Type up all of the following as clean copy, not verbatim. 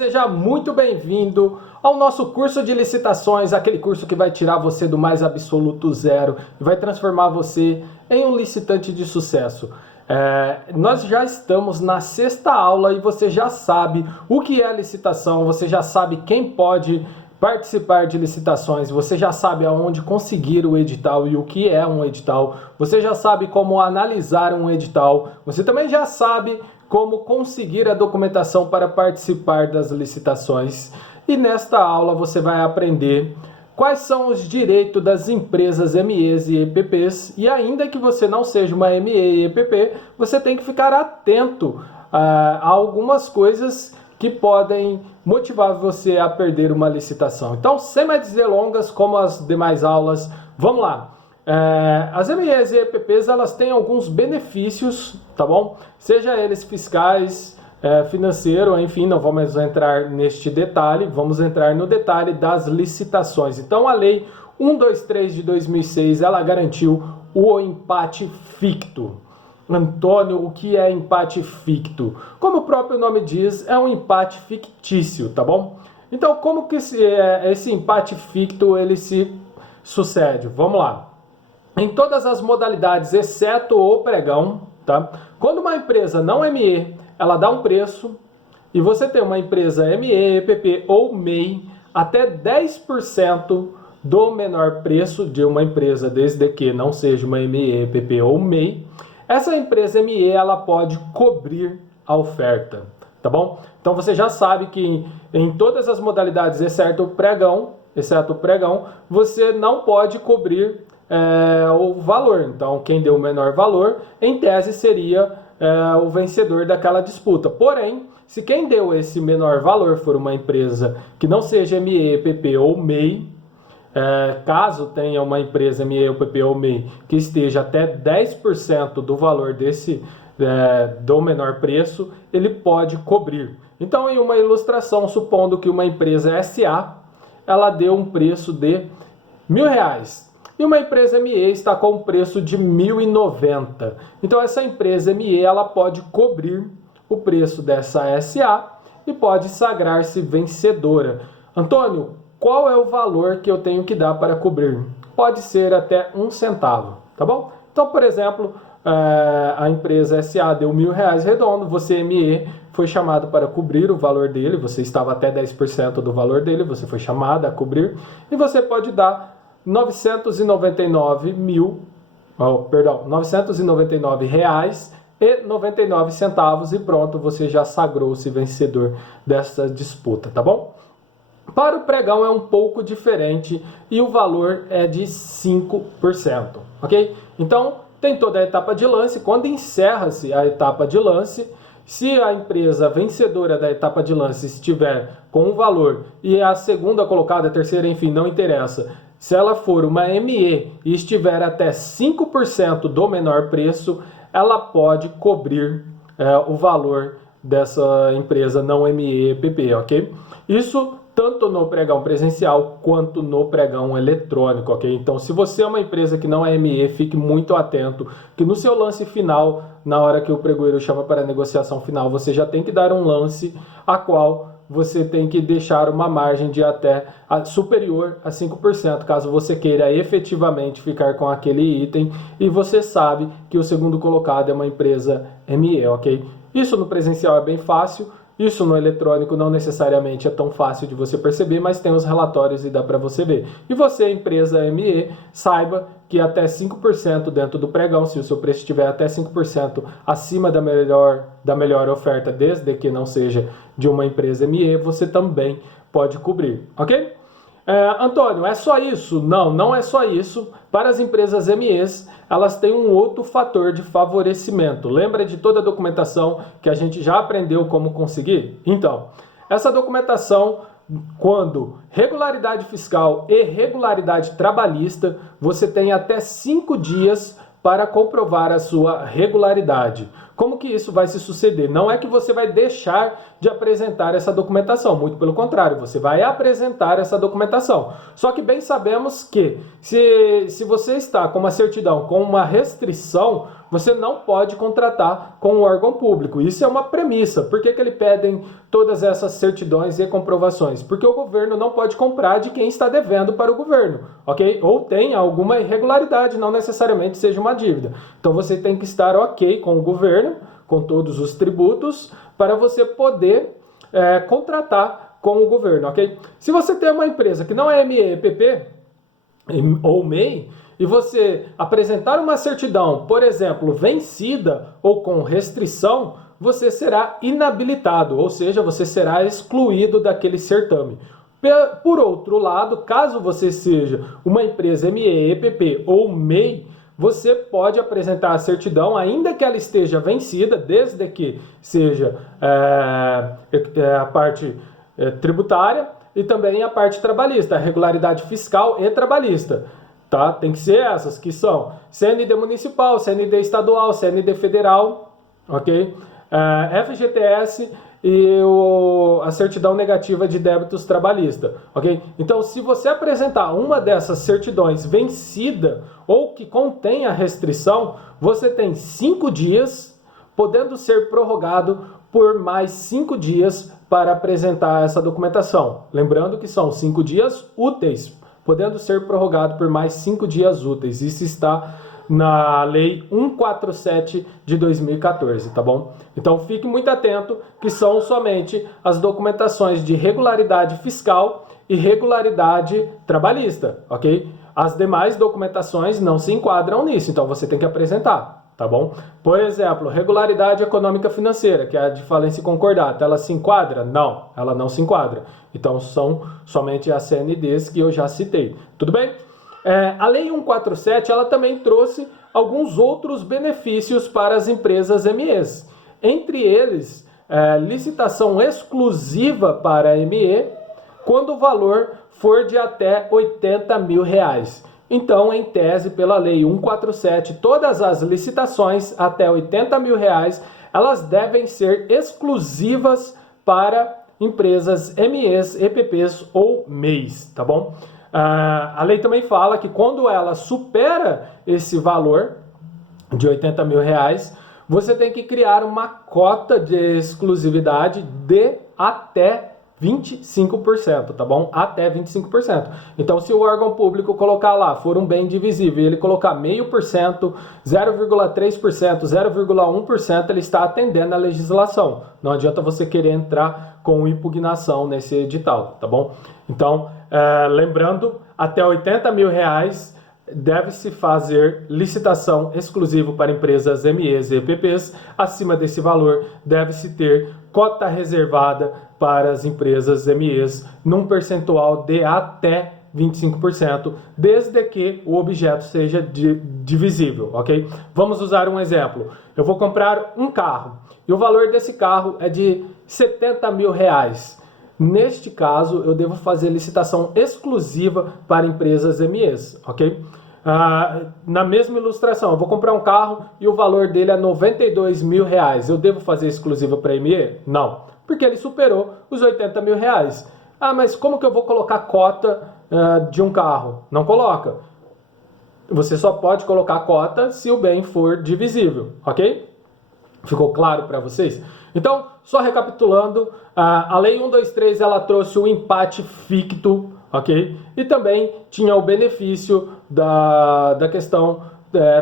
Seja muito bem-vindo ao nosso curso de licitações, aquele curso que vai tirar você do mais absoluto zero e vai transformar você em um licitante de sucesso. Nós já estamos na 6ª aula e você já sabe o que é licitação, você já sabe quem pode participar de licitações, você já sabe aonde conseguir o edital e o que é um edital, você já sabe como analisar um edital, você também já sabe como conseguir a documentação para participar das licitações. E nesta aula você vai aprender quais são os direitos das empresas MEs e EPPs, e ainda que você não seja uma ME e EPP, você tem que ficar atento a algumas coisas que podem motivar você a perder uma licitação. Então, sem mais delongas, como as demais aulas, vamos lá. As MEs e EPPs, elas têm alguns benefícios, tá bom? Seja eles fiscais, financeiro, enfim, não vamos entrar neste detalhe, vamos entrar no detalhe das licitações. Então, a Lei 123 de 2006, ela garantiu o empate ficto. Antônio, o que é empate ficto? Como o próprio nome diz, é um empate fictício, tá bom? Então, como que esse empate ficto ele se sucede? Vamos lá. Em todas as modalidades, exceto o pregão, tá? Quando uma empresa não ME, ela dá um preço, e você tem uma empresa ME, EPP ou MEI, até 10% do menor preço de uma empresa, desde que não seja uma ME, EPP ou MEI, essa empresa ME, ela pode cobrir a oferta, tá bom? Então você já sabe que em todas as modalidades, exceto o pregão, você não pode cobrir o valor. Então, quem deu o menor valor, em tese, seria o vencedor daquela disputa. Porém, se quem deu esse menor valor for uma empresa que não seja ME, EPP ou MEI, caso tenha uma empresa ME, EPP ou MEI que esteja até 10% do valor do menor preço, ele pode cobrir. Então, em uma ilustração, supondo que uma empresa SA, ela deu um preço de R$1.000. E uma empresa ME está com um preço de 1.090. Então essa empresa ME ela pode cobrir o preço dessa SA e pode sagrar-se vencedora. Antônio, qual é o valor que eu tenho que dar para cobrir? Pode ser até 1 centavo, tá bom? Então, por exemplo, a empresa SA deu R$1.000 redondo, você ME foi chamado para cobrir o valor dele, você estava até 10% do valor dele, você foi chamado a cobrir, e você pode dar R$999,99 e pronto, você já sagrou-se vencedor dessa disputa, tá bom? Para o pregão é um pouco diferente e o valor é de 5%, ok? Então, tem toda a etapa de lance. Quando encerra-se a etapa de lance, se a empresa vencedora da etapa de lance estiver com um valor e a segunda colocada, a terceira, enfim, não interessa, se ela for uma ME e estiver até 5% do menor preço, ela pode cobrir o valor dessa empresa não ME EPP, ok? Isso tanto no pregão presencial quanto no pregão eletrônico, ok? Então, se você é uma empresa que não é ME, fique muito atento que no seu lance final, na hora que o pregoeiro chama para a negociação final, você já tem que dar um lance a qual você tem que deixar uma margem de até superior a 5%, caso você queira efetivamente ficar com aquele item e você sabe que o segundo colocado é uma empresa ME, ok? Isso no presencial é bem fácil, isso no eletrônico não necessariamente é tão fácil de você perceber, mas tem os relatórios e dá para você ver. E você, empresa ME, saiba que até 5% dentro do pregão, se o seu preço estiver até 5% acima da melhor oferta, desde que não seja de uma empresa ME, você também pode cobrir, ok? Antônio, é só isso? Não, não é só isso. Para as empresas MEs, elas têm um outro fator de favorecimento. Lembra de toda a documentação que a gente já aprendeu como conseguir? Então, essa documentação, quando regularidade fiscal e regularidade trabalhista, você tem até 5 dias para comprovar a sua regularidade. Como que isso vai se suceder? Não é que você vai deixar de apresentar essa documentação, muito pelo contrário, você vai apresentar essa documentação. Só que bem sabemos que se você está com uma certidão com uma restrição, você não pode contratar com o órgão público. Isso é uma premissa. Por que ele pedem todas essas certidões e comprovações? Porque o governo não pode comprar de quem está devendo para o governo, ok? Ou tem alguma irregularidade, não necessariamente seja uma dívida. Então você tem que estar ok com o governo, com todos os tributos, para você poder contratar com o governo, ok? Se você tem uma empresa que não é ME, EPP ou MEI, e você apresentar uma certidão, por exemplo, vencida ou com restrição, você será inabilitado, ou seja, você será excluído daquele certame. Por outro lado, caso você seja uma empresa ME, EPP ou MEI, você pode apresentar a certidão, ainda que ela esteja vencida, desde que seja a parte tributária e também a parte trabalhista, a regularidade fiscal e trabalhista. Tá? Tem que ser essas, que são CND municipal, CND estadual, CND federal, ok? FGTS e a certidão negativa de débitos trabalhista, ok? Então, se você apresentar uma dessas certidões vencida ou que contenha restrição, você tem 5 dias, podendo ser prorrogado por mais 5 dias para apresentar essa documentação. Lembrando que são 5 dias úteis, podendo ser prorrogado por mais 5 dias úteis. Isso está na Lei 147 de 2014, tá bom? Então fique muito atento que são somente as documentações de regularidade fiscal e regularidade trabalhista, ok? As demais documentações não se enquadram nisso, então você tem que apresentar. Tá bom? Por exemplo, regularidade econômica financeira, que é a de falência concordata, ela se enquadra? Não, ela não se enquadra. Então são somente as CNDs que eu já citei. Tudo bem? A Lei 147, ela também trouxe alguns outros benefícios para as empresas MEs. Entre eles, licitação exclusiva para ME, quando o valor for de até R$80 mil. Então, em tese, pela Lei 147, todas as licitações até R$80 mil, elas devem ser exclusivas para empresas MEs, EPPs ou MEIs, tá bom? A lei também fala que quando ela supera esse valor de R$80 mil, você tem que criar uma cota de exclusividade de até 25%, tá bom? Até 25%. Então, se o órgão público colocar lá, for um bem divisível, e ele colocar 0,5%, 0,3%, 0,1%, ele está atendendo a legislação. Não adianta você querer entrar com impugnação nesse edital, tá bom? Então, lembrando, até R$80 mil deve-se fazer licitação exclusiva para empresas MEs e EPPs. Acima desse valor, deve-se ter cota reservada para as empresas MEs num percentual de até 25%, desde que o objeto seja divisível, ok? Vamos usar um exemplo. Eu vou comprar um carro e o valor desse carro é de R$70 mil. Neste caso, eu devo fazer licitação exclusiva para empresas MEs, ok? Na mesma ilustração, eu vou comprar um carro e o valor dele é R$92 mil. Eu devo fazer exclusiva para ME? Não, porque ele superou os R$80 mil. Mas como que eu vou colocar cota de um carro? Não coloca. Você só pode colocar cota se o bem for divisível, ok? Ficou claro para vocês? Então, só recapitulando, a Lei 123 ela trouxe o empate ficto, ok? E também tinha o benefício da questão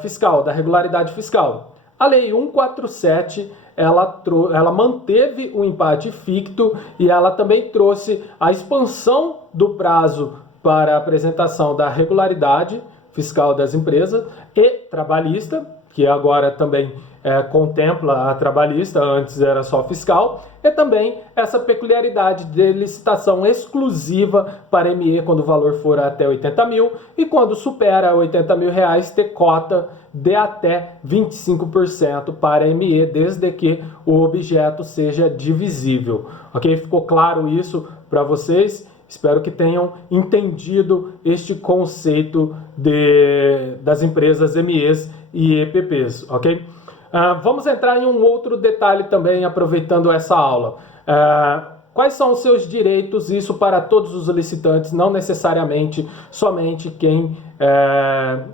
fiscal, da regularidade fiscal. A Lei 147 ela manteve o empate ficto e ela também trouxe a expansão do prazo para a apresentação da regularidade fiscal das empresas e trabalhista, que agora também contempla a trabalhista, antes era só fiscal, e também essa peculiaridade de licitação exclusiva para ME quando o valor for até 80 mil e quando supera 80 mil reais ter cota de até 25% para ME, desde que o objeto seja divisível. Ok? Ficou claro isso para vocês? Espero que tenham entendido este conceito das empresas MEs e EPPs, ok? Vamos entrar em um outro detalhe também, aproveitando essa aula. Quais são os seus direitos? Isso para todos os licitantes, não necessariamente somente quem é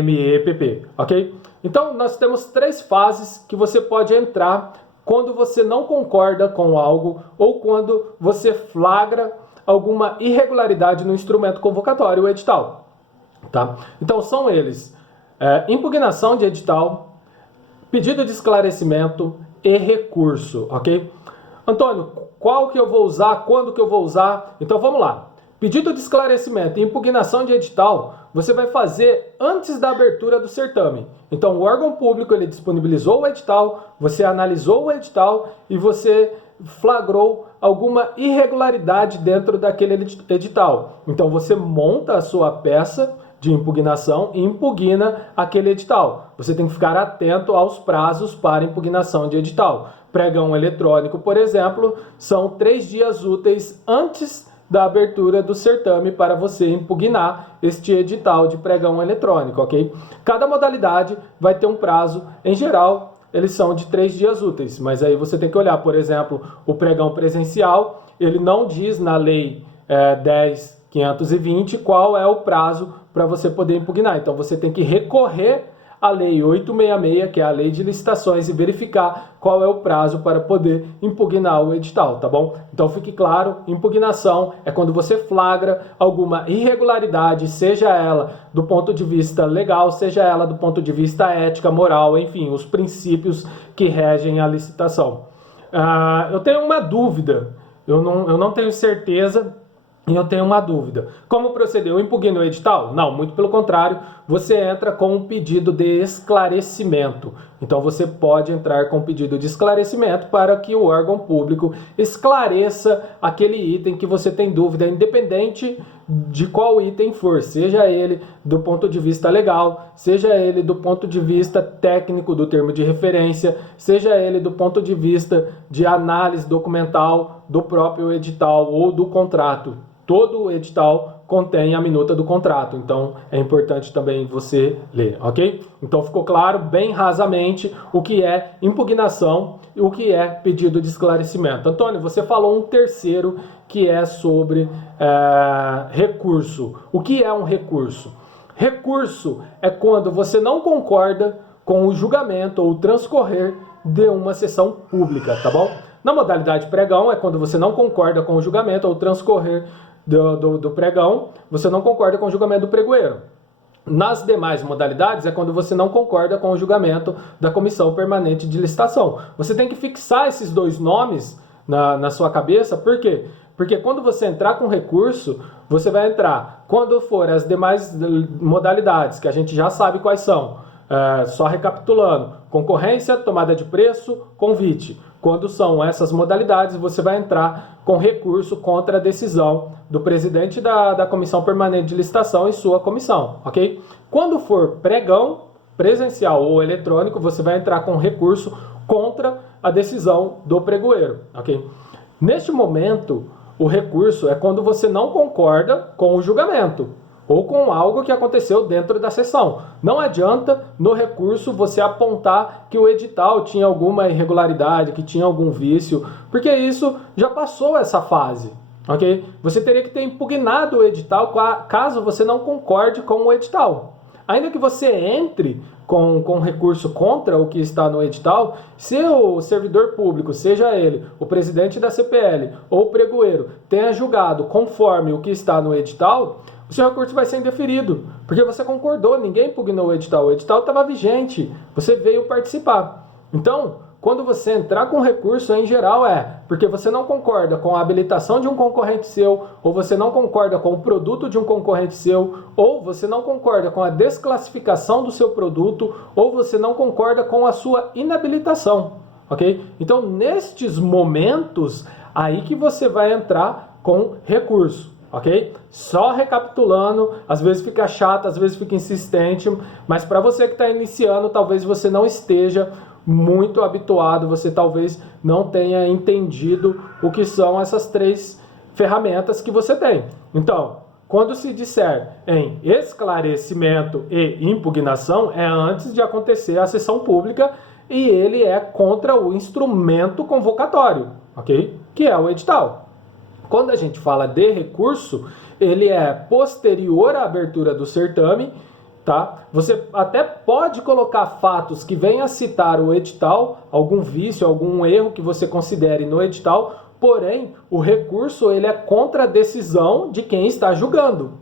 MEPP, ok? Então, nós temos 3 fases que você pode entrar quando você não concorda com algo ou quando você flagra alguma irregularidade no instrumento convocatório, o edital. Tá? Então, são eles: impugnação de edital, pedido de esclarecimento e recurso, ok? Antônio, qual que eu vou usar, quando que eu vou usar? Então vamos lá. Pedido de esclarecimento e impugnação de edital, você vai fazer antes da abertura do certame. Então o órgão público ele disponibilizou o edital, você analisou o edital e você flagrou alguma irregularidade dentro daquele edital. Então você monta a sua peça de impugnação e impugna aquele edital. Você tem que ficar atento aos prazos para impugnação de edital. Pregão eletrônico, por exemplo, são 3 dias úteis antes da abertura do certame para você impugnar este edital de pregão eletrônico, ok? Cada modalidade vai ter um prazo, em geral, eles são de 3 dias úteis, mas aí você tem que olhar, por exemplo, o pregão presencial, ele não diz na lei 10.520 qual é o prazo para você poder impugnar. Então você tem que recorrer à lei 866, que é a lei de licitações, e verificar qual é o prazo para poder impugnar o edital, tá bom? Então fique claro, impugnação é quando você flagra alguma irregularidade, seja ela do ponto de vista legal, seja ela do ponto de vista ética, moral, enfim, os princípios que regem a licitação. Eu tenho uma dúvida, eu não tenho certeza. E eu tenho uma dúvida. Como proceder? Eu impugno o edital? Não, muito pelo contrário. Você entra com um pedido de esclarecimento. Então você pode entrar com um pedido de esclarecimento para que o órgão público esclareça aquele item que você tem dúvida, independente de qual item for, seja ele do ponto de vista legal, seja ele do ponto de vista técnico do termo de referência, seja ele do ponto de vista de análise documental do próprio edital ou do contrato. Todo edital contém a minuta do contrato, então é importante também você ler, ok? Então ficou claro, bem rasamente, o que é impugnação e o que é pedido de esclarecimento. Antônio, você falou um terceiro que é sobre recurso. O que é um recurso? Recurso é quando você não concorda com o julgamento ou o transcorrer de uma sessão pública, tá bom? Na modalidade pregão é quando você não concorda com o julgamento ou o transcorrer do pregão, você não concorda com o julgamento do pregoeiro. Nas demais modalidades é quando você não concorda com o julgamento da Comissão Permanente de Licitação. Você tem que fixar esses 2 nomes na sua cabeça, por quê? Porque quando você entrar com recurso, você vai entrar, quando for as demais modalidades, que a gente já sabe quais são, só recapitulando: concorrência, tomada de preço, convite. Quando são essas modalidades, você vai entrar com recurso contra a decisão do presidente da Comissão Permanente de Licitação e sua comissão, ok? Quando for pregão, presencial ou eletrônico, você vai entrar com recurso contra a decisão do pregoeiro, ok? Neste momento, o recurso é quando você não concorda com o julgamento ou com algo que aconteceu dentro da sessão. Não adianta no recurso você apontar que o edital tinha alguma irregularidade, que tinha algum vício, porque isso já passou essa fase, ok? Você teria que ter impugnado o edital caso você não concorde com o edital. Ainda que você entre com recurso contra o que está no edital, se o servidor público, seja ele o presidente da CPL ou o pregoeiro, tenha julgado conforme o que está no edital, o seu recurso vai ser indeferido, porque você concordou, ninguém impugnou o edital estava vigente, você veio participar. Então, quando você entrar com recurso, em geral porque você não concorda com a habilitação de um concorrente seu, ou você não concorda com o produto de um concorrente seu, ou você não concorda com a desclassificação do seu produto, ou você não concorda com a sua inabilitação, ok? Então, nestes momentos, aí que você vai entrar com recurso. Ok? Só recapitulando, às vezes fica chato, às vezes fica insistente, mas para você que está iniciando, talvez você não esteja muito habituado, você talvez não tenha entendido o que são essas 3 ferramentas que você tem. Então, quando se disser em esclarecimento e impugnação, é antes de acontecer a sessão pública e ele é contra o instrumento convocatório, ok? Que é o edital. Quando a gente fala de recurso, ele é posterior à abertura do certame, tá? Você até pode colocar fatos que venham a citar o edital, algum vício, algum erro que você considere no edital, porém, o recurso ele é contra a decisão de quem está julgando,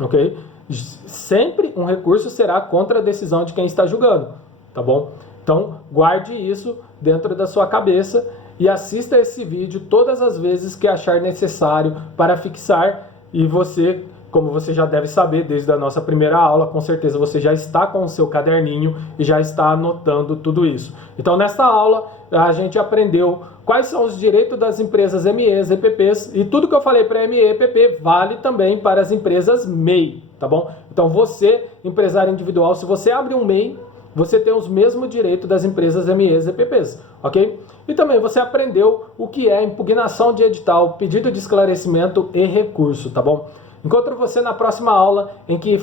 ok? Sempre um recurso será contra a decisão de quem está julgando, tá bom? Então, guarde isso dentro da sua cabeça e assista esse vídeo todas as vezes que achar necessário para fixar. E você, como você já deve saber desde a nossa primeira aula, com certeza você já está com o seu caderninho e já está anotando tudo isso. Então, nesta aula, a gente aprendeu quais são os direitos das empresas MEs, EPPs, e tudo que eu falei para ME e EPP vale também para as empresas MEI, tá bom? Então, você, empresário individual, se você abre um MEI, você tem os mesmos direitos das empresas MEs e EPPs, ok? E também você aprendeu o que é impugnação de edital, pedido de esclarecimento e recurso, tá bom? Encontro você na próxima aula em que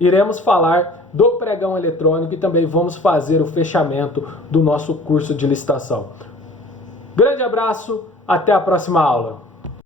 iremos falar do pregão eletrônico e também vamos fazer o fechamento do nosso curso de licitação. Grande abraço, até a próxima aula.